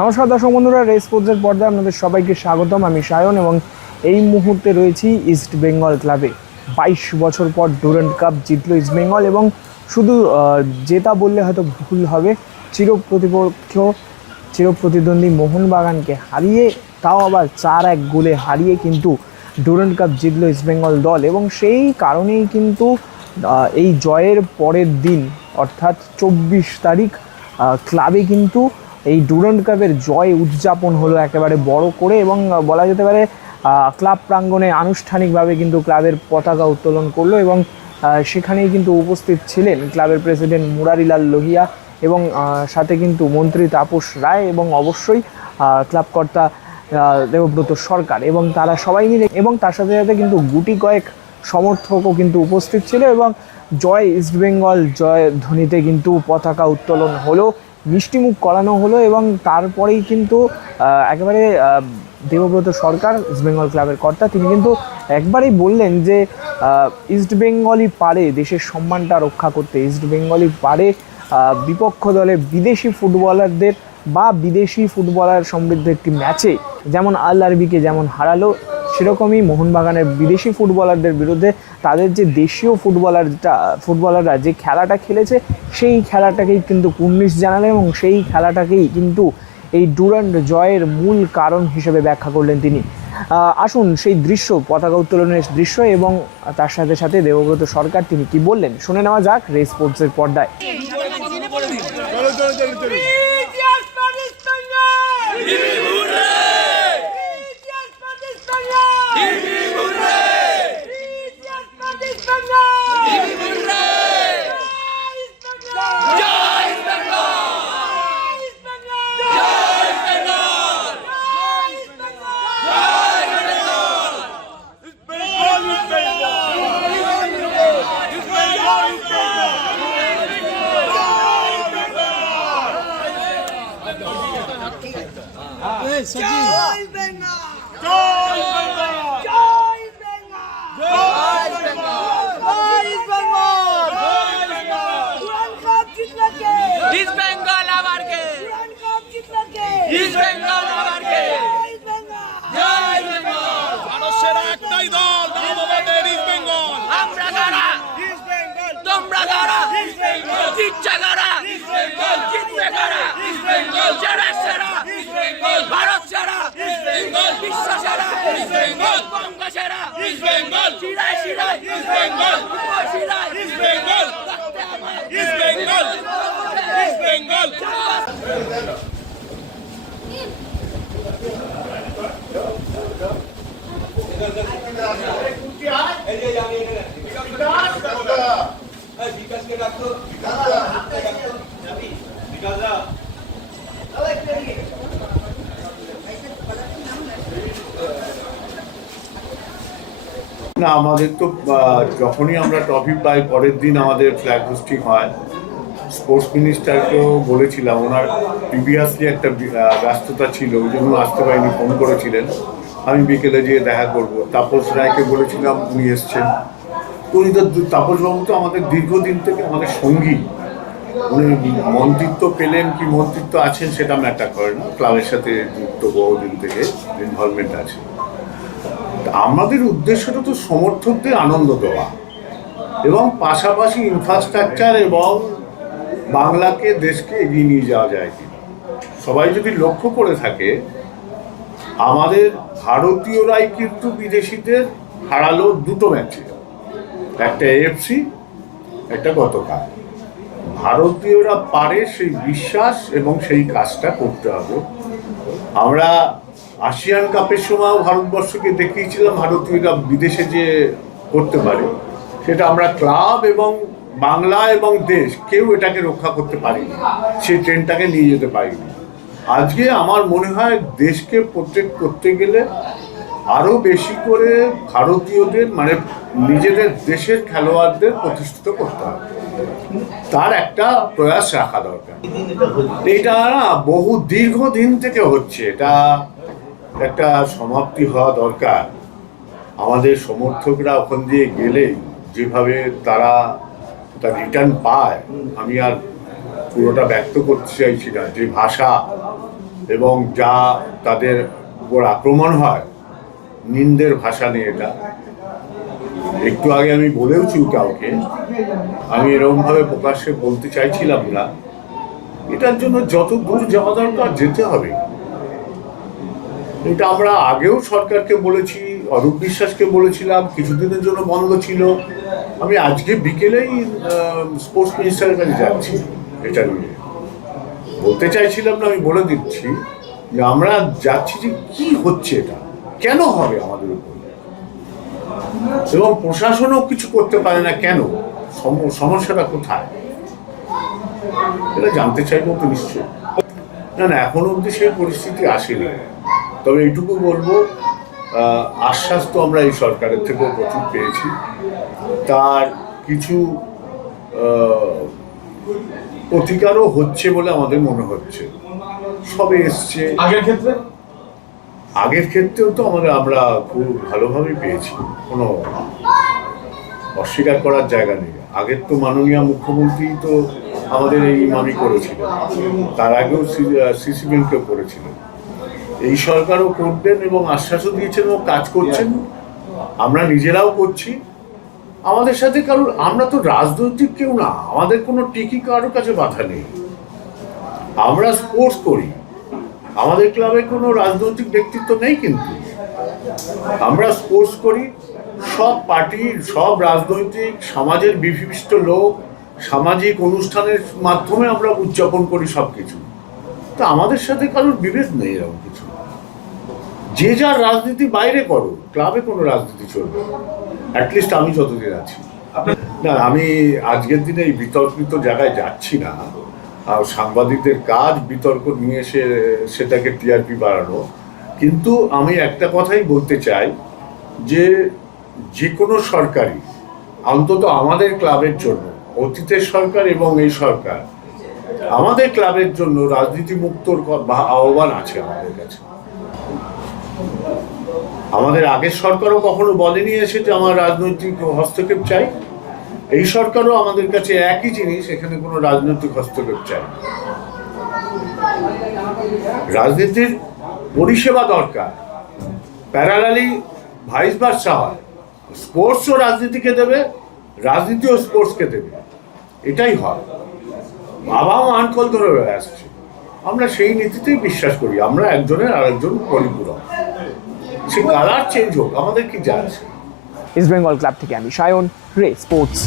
নমস্কার দর্শক বন্ধুরা, রেস স্পোর্টসের পর্দায় আপনাদের সবাইকে স্বাগতম। আমি সায়ন এবং এই মুহূর্তে রয়েছি ইস্ট বেঙ্গল ক্লাবে। 22 বছর পর ডুরান্ড কাপ জিতল ইস্ট বেঙ্গল এবং শুধু জেতা বললে হয়তো ভুল হবে, চিরপ্রতিদ্বন্দ্বী মোহনবাগানকে হারিয়ে, তাও আবার 4-1 গোলে হারিয়ে কিন্তু ডুরান্ড কাপ জিতল ইস্ট বেঙ্গল দল। এবং সেই কারণেই কিন্তু এই জয়ের পরের দিন অর্থাৎ 24 তারিখ ক্লাবে কিন্তু এই ডুরান্ড কাপের জয় উদযাপন হলো একেবারে বড় করে, এবং বলা যেতে পারে ক্লাব প্রাঙ্গণে আনুষ্ঠানিকভাবে কিন্তু ক্লাবের পতাকা উত্তোলন করলো। এবং সেখানেই কিন্তু উপস্থিত ছিলেন ক্লাবের প্রেসিডেন্ট মুরারিলাল লোহিয়া এবং সাথে কিন্তু মন্ত্রী তাপস রায় এবং অবশ্যই ক্লাব কর্তা দেবব্রত সরকার, এবং তারা সবাই মিলে, এবং তার সাথে সাথে কিন্তু গুটি কয়েক সমর্থকও কিন্তু উপস্থিত ছিল। এবং জয় ইস্টবেঙ্গল জয় ধ্বনিতে কিন্তু পতাকা উত্তোলন হলো, মিষ্টিমুখ করানো হলো। এবং তারপরেই কিন্তু একেবারে দেবব্রত সরকার, ইস্টবেঙ্গল ক্লাবের কর্তা, তিনি কিন্তু একবারেই বললেন যে ইস্টবেঙ্গলই পারে দেশের সম্মানটা রক্ষা করতে, ইস্টবেঙ্গলই পারে বিপক্ষ দলে বিদেশি ফুটবলারদের বা বিদেশি ফুটবলার সমৃদ্ধ একটি ম্যাচে যেমন আল আরবিকে যেমন হারালো, সেরকমই মোহনবাগানের বিদেশি ফুটবলারদের বিরুদ্ধে তাদের যে দেশীয় ফুটবলাররা যে খেলাটা খেলেছে সেই খেলাটাকেই কিন্তু কুর্নিশ জানালেন, এবং সেই খেলাটাকেই কিন্তু এই ডুরান্ড জয়ের মূল কারণ হিসেবে ব্যাখ্যা করলেন তিনি। আসুন সেই দৃশ্য, পতাকা উত্তোলনের দৃশ্য এবং তার সাথে সাথে দেবব্রত সরকার তিনি কি বললেন শুনে নেওয়া যাক রেস স্পোর্টসের পর্দায়। না, আমাদের তো যখনই আমরা ট্রফি পাই পরের দিন আমাদের ফ্ল্যাগ হোস্টিং হয়। স্পোর্টস মিনিস্টারকেও বলেছিলাম, ওনার প্রিভিয়াসলি একটা ব্যস্ততা ছিল, ওই জন্য আসতে পারিনি, ফোন করেছিলেন, আমি বিকেলে যেয়ে দেখা করব। তাপস রায়কে বলেছিলাম, উনি এসছেন। তো উনি তো, তাপসবাবু তো আমাদের দীর্ঘদিন থেকে আমাদের সঙ্গী, উনি মন্ত্রিত্ব পেলেন কি মন্ত্রিত্ব আছেন সেটা ম্যাটার করে না, ক্লাবের সাথে যুক্ত বহুদিন থেকে ইনভলভমেন্ট আছে। আমাদের উদ্দেশ্যটা তো সমর্থকদের আনন্দ দেওয়া এবং পাশাপাশি ইনফ্রাস্ট্রাকচার এবং বাংলাকে, দেশকে এগিয়ে নিয়ে যাওয়া যায় কিনা। সবাই যদি লক্ষ্য করে থাকে, আমাদের ভারতীয়রাই কিন্তু বিদেশিদের হারালো দুটো ম্যাচে, একটা এএফসি, একটা গতকাল। ভারতীয়রা পারে, সেই বিশ্বাস এবং সেই কাজটা করতে হবে। আমরা এশিয়ান কাপের সময়ও ভারতবর্ষকে দেখিয়েছিলাম ভারতীয়রা বিদেশে যে করতে পারে, সেটা আমরা ক্লাব এবং বাংলা এবং দেশ কেউ এটাকে রক্ষা করতে পারিনি, সেই ট্রেনটাকে নিয়ে যেতে পারিনি। আজকে আমার মনে হয় দেশকে প্রোটেক্ট করতে গেলে আরও বেশি করে ভারতীয়দের, মানে নিজেদের দেশের খেলোয়াড়দের প্রতিষ্ঠিত করতে হবে, তার একটা প্রয়াস রাখা দরকার। এটা না বহু দীর্ঘদিন থেকে হচ্ছে, এটা একটা সমাপ্তি হওয়া দরকার। আমাদের সমর্থকরা ওখান দিয়ে গেলে যেভাবে তারা রিটার্ন পায়, আমি আর পুরোটা ব্যক্ত করতে চাইছি না, যে ভাষা এবং যা তাদের উপর আক্রমণ হয়, নিন্দের ভাষা নিয়ে, এটা একটু আগে আমি বলেওছি কাউকে, আমি এরকমভাবে প্রকাশ্যে বলতে চাইছিলাম না। এটার জন্য যত দূর যাওয়া দরকার যেতে হবে। এটা আমরা আগেও সরকারকে বলেছি, অরূপ বিশ্বাসকে বলেছিলাম, কিছুদিনের জন্য বন্ধ ছিল। আমি আজকে বিকেলেই স্পোর্টস মিনিস্টারের কাছে যাচ্ছি এটা নিয়ে। বলতে চাইছিলাম না, আমি বলে দিচ্ছি যে আমরা যাচ্ছি যে কি হচ্ছে, এটা কেন হবে আমাদের উপর, এবং প্রশাসনও কিছু করতে পারে না কেন, সমস্যাটা কোথায়, এটা জানতে চাইবো তো নিশ্চয়ই। না, এখনো অবধি সেই পরিস্থিতি আসেনি। তবে এইটুকু বলবো, আশ্বাস তো আমরা এই সরকারের থেকেও প্রচুর পেয়েছি। তার কিছু প্রতিকারও হচ্ছে বলে আমাদের মনে হচ্ছে, সবে এসছে। আগের ক্ষেত্রেও তো আমরা খুব ভালোভাবেই পেয়েছি, কোনো অস্বীকার করার জায়গা নেই। আগের তো মাননীয় মুখ্যমন্ত্রী তো আমাদের এই ইমামি করেছিলেন, তার আগেও সিসি ব্যাংকেও করেছিলেন। এই সরকারও করবেন এবং আশ্বাসও দিয়েছেন এবং কাজ করছেন। আমরা নিজেরাও করছি। আমাদের সাথে কারোর, আমরা তো রাজনৈতিক কেউ না, আমাদের কোনো টিকি কারোর কাছে বাধা নেই। আমরা স্পোর্টস করি, আমাদের ক্লাবে কোনো রাজনৈতিক ব্যক্তিত্ব নেই, কিন্তু আমরা স্পোর্টস করি। সব পার্টির, সব রাজনৈতিক, সমাজের বিশিষ্ট লোক, সামাজিক অনুষ্ঠানের মাধ্যমে আমরা উদযাপন করি সব কিছু। তো আমাদের সাথে কারোর বিভেদ নেই, এরকম কিছু। যে যার রাজনীতি বাইরে করো, ক্লাবে কোনো রাজনীতি চলবে, অ্যাটলিস্ট আমি যতদিন আছি। না, আমি আজকের দিনে এই বিতর্কিত জায়গায় যাচ্ছি না। আর সাংবাদিকদের কাজ বিতর্ক নিয়ে এসে সেটাকে টিআরপি বাড়ানো। কিন্তু আমি একটা কথাই বলতে চাই যে যে কোনো সরকারই, অন্তত আমাদের ক্লাবের জন্য, অতীতের সরকার এবং এই সরকার, আমাদের ক্লাবের জন্য রাজনীতি মুক্তর আহ্বান আছে আমাদের কাছে। আমাদের আগের সরকারও কখনো বলেনি এসে যে আমার রাজনৈতিক হস্তক্ষেপ চাই। এই সরকারও আমাদের কাছে একই জিনিস, এখানে কোনো রাজনৈতিক হস্তক্ষেপ চাই। রাজনীতির পরিষেবা দরকার, প্যারালালি ভাইস ভার্সা হয়। স্পোর্টসও রাজনীতিকে দেবে, রাজনীতিও স্পোর্টসকে দেবে, এটাই হয়। বাবা মা আনকল ধরে আসছে, আমরা সেই নীতিতেই বিশ্বাস করি। আমরা একজনের আরেকজন পরিপূরক, সে কালার চেঞ্জ হোক, আমাদের কি যায় আসে। ইস্ট বেঙ্গল ক্লাব থেকে আমি সায়ন, রে স্পোর্টস।